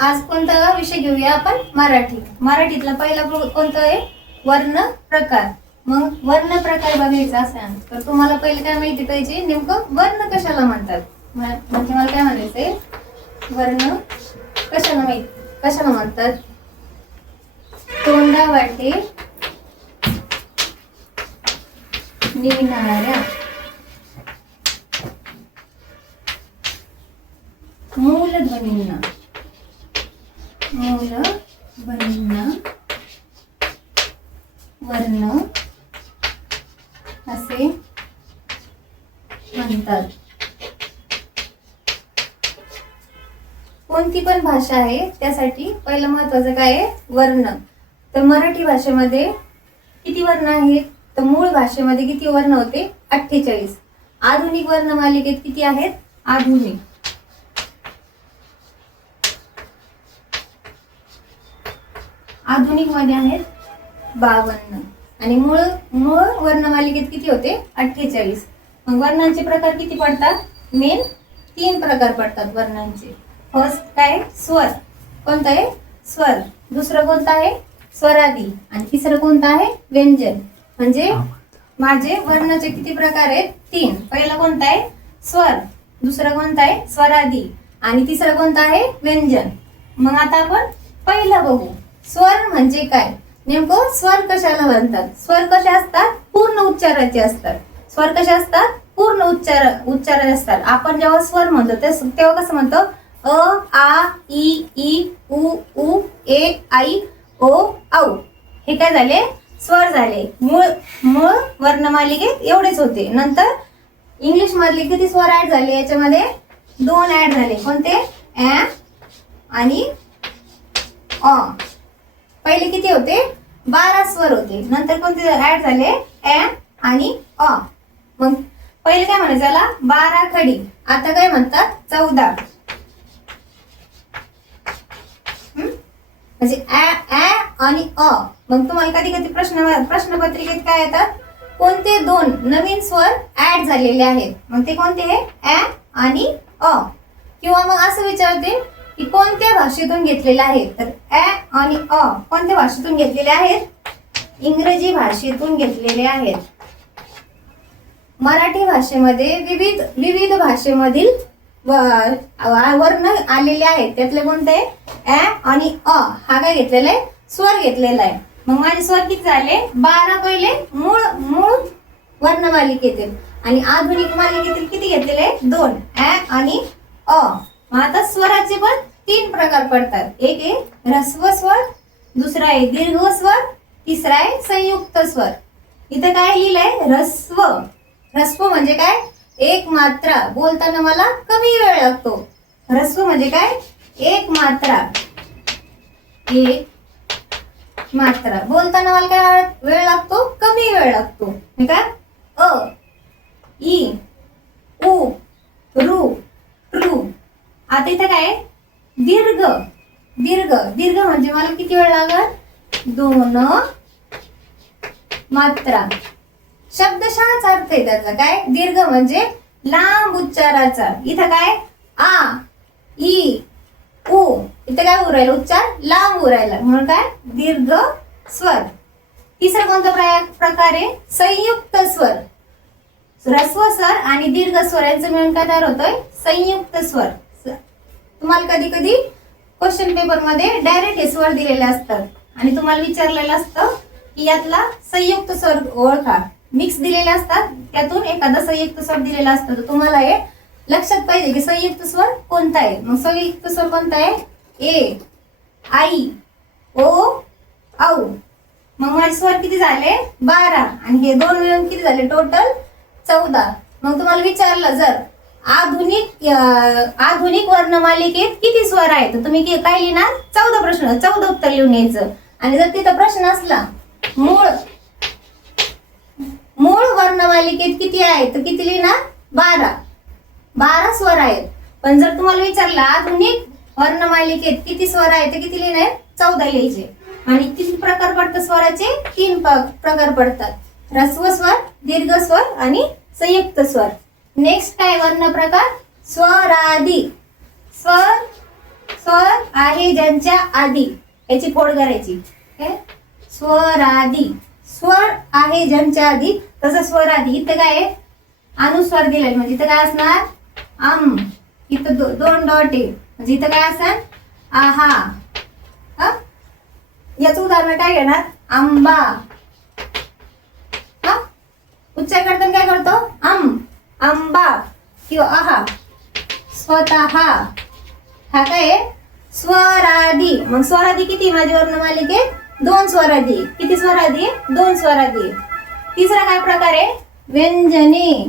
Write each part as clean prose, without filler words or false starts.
आज कोणता विषय घेऊया आपण? मराठी. मराठीतला पहिला कोणता आहे? वर्ण प्रकार. मग वर्ण प्रकार बघायचा असेल तर तुम्हाला पहिले काय माहिती पाहिजे, नेमकं वर्ण कशाला म्हणतात. म्हणजे मला काय म्हणायचंय, वर्ण कशाला म्हणतात? तोंडावाटे निघणाऱ्या मूलध्वनींना वर्ण असे म्हणतात. कोणती पण भाषा आहे त्यासाठी पहिलं महत्वाचं काय आहे? वर्ण. तर मराठी भाषेमध्ये किती वर्ण आहेत? तर मूळ भाषेमध्ये किती वर्ण होते? 48. आधुनिक वर्णमालिकेत किती आहेत? आधुनिक मध्ये आहेत 52 आणि मूळ वर्णमालिकेत किती होते? 48. मग वर्णांचे प्रकार किती पडतात? मेन 3 प्रकार पडतात वर्णांचे. फर्स्ट काय? स्वर. कोणता आहे? स्वर. दुसरं कोणतं आहे? स्वरादी. आणि तिसरं कोणतं आहे? व्यंजन. म्हणजे माझे वर्णाचे किती प्रकार आहेत? 3. पहिला कोणता आहे? स्वर. दुसरं कोणतं आहे? स्वरादी. आणि तिसरं कोणतं आहे? व्यंजन. मग आता आपण पहिलं बघू. स्वर म्हणजे काय? नेमकं स्वर कशाला म्हणतात? स्वर कसे असतात? पूर्ण उच्चाराचे असतात. स्वर कसे असतात? पूर्ण उच्चाराचे असतात. आपण जेव्हा स्वर म्हणतो तेव्हा कसं म्हणतो? अ, आ, ई, उ, ए, आई, ओ, औ. हे काय झाले? स्वर झाले. मूळ वर्णमालिकेत एवढेच होते. नंतर इंग्लिश मधले किती स्वर ऍड झाले? याच्यामध्ये 2 ऍड झाले. कोणते? ऍ आणि अ. पहिले किती होते? 12 स्वर होते. नंतर कोणते ऍड झाले? ऍ आणि अ. मग पहिले काय म्हणायचं याला? 12 खडी. आता काय म्हणतात? 14. म्हणजे ऍ आणि अ. मग तुम्हाला कधी कधी प्रश्नपत्रिकेत काय येतात? कोणते 2 नवीन स्वर ऍड झालेले आहेत? मग ते कोणते आहे? ऍ आणि अ. किंवा मग असं विचारते की कोणत्या भाषेतून घेतलेले आहेत? तर ऍ आणि अ कोणत्या भाषेतून घेतलेले आहेत? इंग्रजी भाषेतून घेतलेले आहेत. मराठी भाषेमध्ये विविध भाषेमधील वर्ण आलेले आहेत. त्यातले कोणते? ऍ आणि अ. हा काय घेतलेला आहे? स्वर घेतलेला आहे. मग माझे स्वर किती झाले? 12 पहिले मूळ वर्णमालिकेतील. आणि आधुनिक मालिकेतील किती घेतलेले? 2. ऍ आणि अ. मग आता स्वराचे पण 3 प्रकार पडतात. एक आहे ऱ्हस्व स्वर, दुसरा आहे दीर्घ स्वर, तिसरा आहे संयुक्त स्वर. इथं काय लिहिलंय? ऱ्हस्व. ऱ्हस्व म्हणजे काय? एक मात्रा. बोलताना मला कमी वेळ लागतो. ऱ्हस्व म्हणजे काय? एक मात्रा. बोलताना मला काय वेळ लागतो? कमी वेळ लागतो. हे काय? अ, ई, उ, रू, ऋ. आता इथं काय? दीर्घ म्हणजे मला किती वेळ लागल? 2 मात्रा. शब्दशःच अर्थ आहे त्याचा. काय? दीर्घ म्हणजे लांब उच्चाराचा. इथं काय? आ, ई, उ. इथं काय उरायला? उच्चार लांब उरायला, म्हणून काय? दीर्घ स्वर. तिसरा कोणता प्रकार आहे? संयुक्त स्वर. ऱ्हस्व स्वर आणि दीर्घ स्वर यांचं मिळून काय तयार होतोय? संयुक्त स्वर. तुम्हाला कधी कधी क्वेश्चन पेपर मध्ये डायरेक्ट हे स्वर दिलेले असतात आणि तुम्हाला विचारलेलं असतं की यातला संयुक्त स्वर ओळखा. मिक्स दिलेले असतात, त्यातून एखादा संयुक्त स्वर दिलेला असतो. तर तुम्हाला हे लक्षात पाहिजे की संयुक्त स्वर कोणता आहे. मग संयुक्त स्वर कोणता आहे? ए, आई, ओ, औ. मग माझे स्वर किती झाले? 12 आणि हे 2 मिळून किती झाले? टोटल 14. मग तुम्हाला विचारलं जर आधुनिक वर्णमालिकेत किती स्वर आहेत, तर तुम्ही काय लिहिणार? 14 उत्तर लिहून यायचं. आणि जर तिथं प्रश्न असला मूळ वर्णमालिकेत किती आहेत, तर किती लिहिणार? 12 स्वर आहेत. पण जर तुम्हाला विचारलं आधुनिक वर्णमालिकेत किती स्वर आहेत, तर किती लिहिणार? 14 लिहायचे. आणि किती प्रकार पडतात स्वराचे? 3 प्रकार पडतात. ऱ्हस्व स्वर, दीर्घ स्वर आणि संयुक्त स्वर. नेक्स्ट काय वर्ण प्रकार? स्वरादी. स्वर आहे ज्यांच्या आधी, याची फोड करायची. स्वरादी, स्वर आहे ज्यांच्या आधी, तसं स्वरादी. इथं काय आहे, अनुस्वार दिलाय म्हणजे इथं काय असणार, अम. इथं दोन डॉट आहे म्हणजे इथं काय असणार, आहा. याचं उदाहरण काय घेणार, आंबा. उच्चार करताना काय करतो, आंबा किंवा आहा. स्वतः, हा काय आहे, स्वरादी. मग स्वरादी किती माझी वर्णमालिकेत, 2 स्वरादी. किती स्वरादी, 2 स्वरादी. तिसरा काय प्रकार आहे, व्यंजने.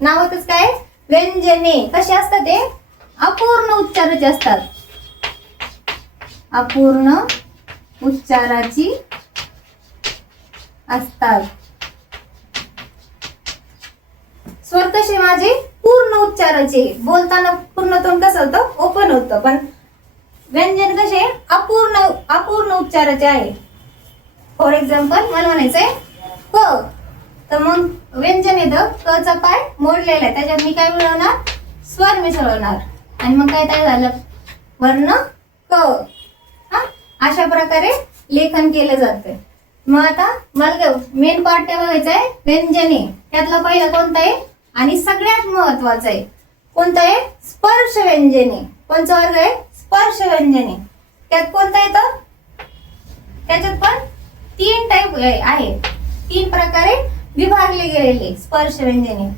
नावातच काय, व्यंजने. कसे असतात ते, अपूर्ण उच्चाराचे असतात. अपूर्ण उच्चाराची असतात. स्वर कसे माझे, पूर्ण उच्चाराचे. बोलताना पूर्ण तोंड कसं होतं, ओपन होतं. पण व्यंजन कसे, अपूर्ण उच्चाराचे आहे. फॉर एक्झाम्पल मला म्हणायचंय क, तर मग व्यंजन येतं, क चा पाय मोडलेला आहे, त्याच्यात मी काय मिळवणार, स्वर मिसळवणार आणि मग काय तयार झालं, वर्ण क. अशा प्रकारे लेखन केलं जातं. मग आता मला मेन पार्ट काय बघायचा आहे, व्यंजने. त्यातला पहिला कोणता आहे आणि सगळ्यात महत्वाचा आहे, कोणता आहे, स्पर्श व्यंजने. कोणचा वर्ग आहे, स्पर्श व्यंजने. त्यात कोणता येतं, त्याच्यात पण 3 टाईप आहे, 3 प्रकारे विभागले गेलेले स्पर्श व्यंजने.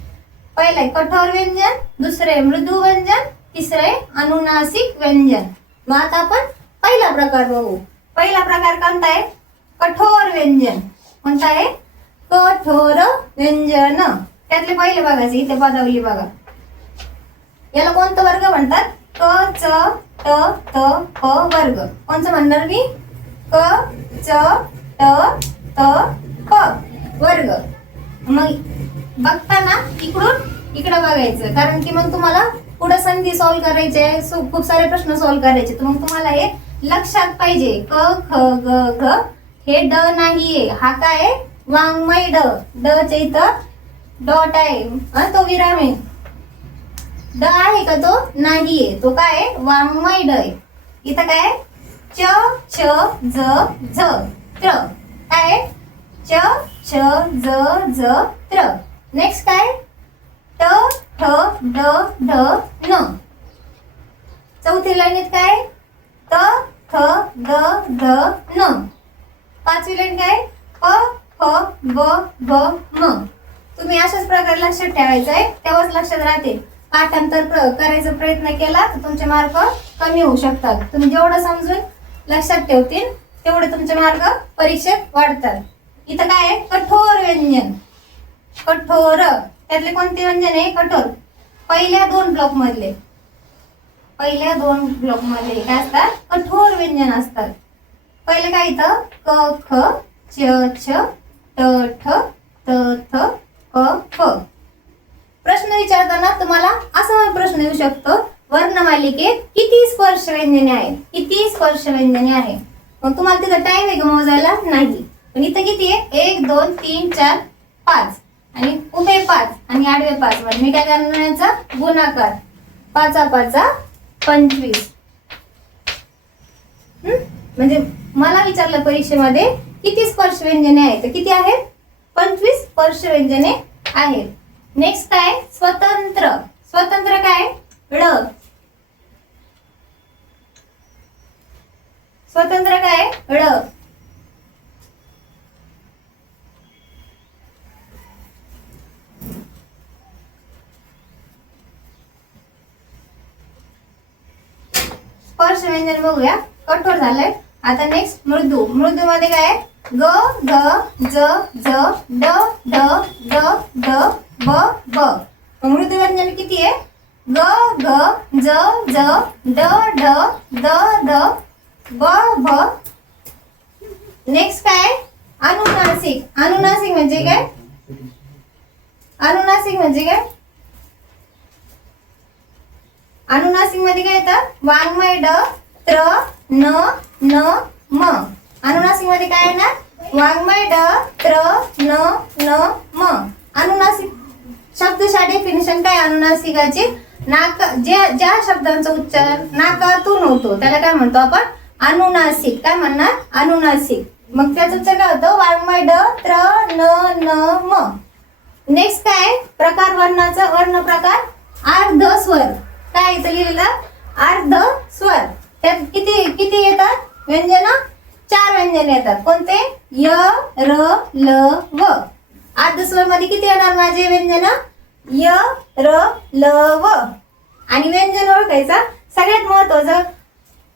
पहिला आहे कठोर व्यंजन, दुसरं आहे मृदू व्यंजन, तिसरं आहे अनुनासिक व्यंजन. मग आता आपण पहिला प्रकार बघू. पहिला प्रकार कोणता आहे, कठोर व्यंजन. कोणता आहे, कठोर व्यंजन. त्यातले पहिले बघायचे, इथे पदावली बघा. याला कोणतं वर्ग म्हणतात, क च ट त प वर्ग. कोणचं म्हणणार मी, क च ट त प वर्ग. मग बघताना इकडून इकडं बघायचं, कारण की मग तुम्हाला पुढे संधी सॉल्व्ह करायचे, खूप सारे प्रश्न सॉल्व्ह करायचे. तर मग तुम्हाला हे लक्षात पाहिजे, क ख ग घ हे ड नाहीये, हा काय वाङ्मय ड. ड च्या इथं डॉट आहे, तो विराम आहे. ड आहे का, तो नाहीये, तो काय वाङ्मय ड आहे. इथं काय च छ ज झ त्र, काय च छ ज झ त्र. नेक्स्ट काय ट ठ ड ढ न. चौथी लाईनीत काय त थ द ध न. पाचवी लाईन काय प फ ब भ म. तुम्ही अशाच प्रकारे लक्षात ठेवायचं आहे, तेव्हाच लक्षात राहते. पाठांतर करायचा प्रयत्न केला तर तुमचे मार्क कमी होऊ शकतात. तुम्ही जेवढं समजून लक्षात ठेवतील तेवढे तुमचे मार्क परीक्षेत वाढतात. इथं काय आहे, कठोर व्यंजन. कठोर, त्यातले कोणते व्यंजन आहे, कठोर. पहिल्या 2 ब्लॉक मधले, पहिल्या 2 ब्लॉक मध्ये काय असतात, कठोर व्यंजन असतात. पहिले काय इथं क ख च छ ट ठ त थ प फ. प्रश्न विचारताना तुम्हाला असा प्रश्न येऊ शकतो, वर्णमालिकेत किती स्पर्श व्यंजने आहेत, किती स्पर्श व्यंजने आहे. मग तुम्हाला तिथं टाइम आहे का मोजायला, नाही. पण इथं किती आहे, 1 2 3 4 5 आणि उभे 5 आणि आडवे 5. म्हणजे मी काय करणार, याचा गुणाकार, 5 5 25. म्हणजे मला विचारलं परीक्षेमध्ये किती स्पर्श व्यंजने आहेत, तर किती आहेत, 25 स्पर्श व्यंजने आहेत. नेक्स्ट काय स्वतंत्र. स्वतंत्र काय ळ. स्वतंत्र काय ळ. स्पर्श व्यंजन बघूया, कठोर झालंय. आता नेक्स्ट मृदू. मृदू मध्ये काय ग घ ज झ ड ढ ड ढ ब ब. मृदू व्यंजन किती आहे, ग घ ज झ ड ढ ड ढ ब ब. नेक्स्ट काय अनुनासिक. अनुनासिक म्हणजे काय, अनुनासिक म्हणजे काय, अनुनासिक मध्ये काय येतं, वाङ्मय ड त्र न न म. अनुनासिक मध्ये काय आहे ना, वाङ्मय ड त्र न न म. अनुनासिक शब्दशः डेफिनेशन काय अनुनासिकाची, ज्या शब्दांचा उच्चार नाकातून होतो त्याला काय म्हणतो आपण? अनुनासिक. काय म्हणणार? अनुनासिक. मग त्याचा उच्चार काय होतो? वाङ्मय ड त्र न न म. नेक्स्ट काय प्रकार वर्णाचा? वर्ण प्रकार अर्ध स्वर. काय इथं लिहिलेलं? अर्ध स्वर. त्यात किती किती येतात व्यंजन? 4 व्यंजन येतात. कोणते? य र ल व. अर्ध स्वर मध्ये किती येणार माझे व्यंजन? य र ल व. आणि व्यंजन ओळखायचा सगळ्यात महत्वाचं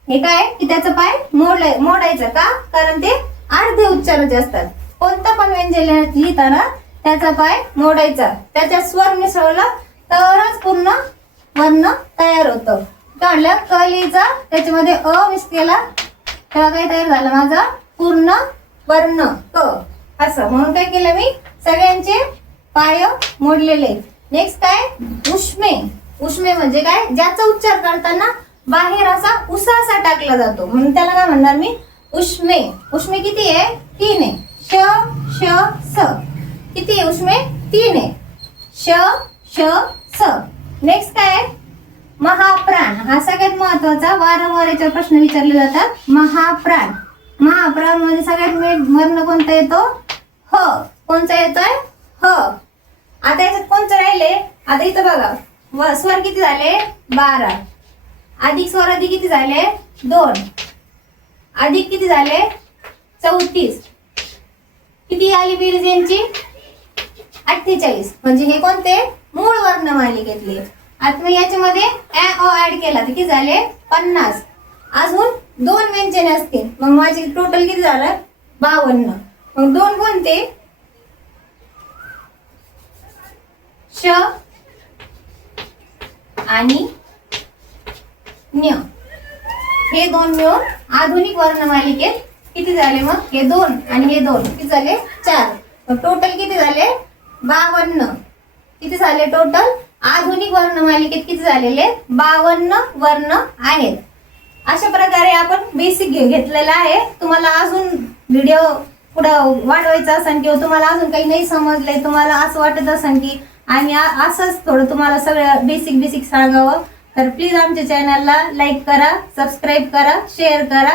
हे काय की त्याचं पाय मोडायचं. का? कारण ते अर्धे उच्चाराचे असतात. कोणतं पण व्यंजन लिहिताना त्याचा पाय मोडायचा. त्याच्यात स्वर मिसळला तरच पूर्ण वर्ण तयार होतं. काय म्हणलं? क लिहायचा, त्याच्यामध्ये अ मिक्स केला तेव्हा काय तयार झालं माझा? पूर्ण वर्ण क. असं म्हणून काय केलं मी? सगळ्यांचे पाय मोडलेले. नेक्स्ट काय? उष्मे. उष्मे म्हणजे काय? ज्याचा उच्चार करताना बाहेर असा उसासा टाकला जातो म्हणून त्याला काय म्हणणार मी? उष्मे. उष्मे किती आहे? 3 आहे. श श स. किती आहे उष्मे? 3 आहे. श श स. नेक्स्ट काय? महाप्राण. हा सगळ्यात महत्वाचा वारंवार याच्यावर प्रश्न विचारले जातात. महाप्राण. महाप्राण मध्ये सगळ्यात मेन वर्ण कोणता येतो? ह. कोणता येतोय? ह. आता याच्यात कोणतं राहिले? आता इथं बघा स्वर किती झाले? 12. अधिक स्वर अधिक किती झाले? 2. अधिक किती झाले? 34. किती आली बेरीज यांची? 48. म्हणजे हे कोणते? मूळ वर्ण मालिकेतले. आता मी याच्यामध्ये ऍड केला तर किती झाले? 50. अजून 2 व्यंजने असतील मग माझे टोटल किती झालं? 52. मग 2 कोणते? श आणि न्य. हे 2 मिळून आधुनिक वर्णमालिकेत किती झाले? मग हे 2 आणि हे 2 किती झाले? 4. मग टोटल किती झाले? 52. किती झाले टोटल? आधुनिक वर्णमालिकेत किती झालेले? 52 वर्ण आहेत. अशा प्रकारे आपण बेसिक घेतलेला आहे. तुम्हाला अजून व्हिडिओ पुढं वाढवायचा असेल किंवा तुम्हाला अजून काही नाही समजलंय, तुम्हाला असं वाटत असेल की आणि असंच थोडं तुम्हाला सगळं बेसिक सांगावं तर प्लीज आमच्या चॅनलला लाईक करा, सबस्क्राईब करा, शेअर करा.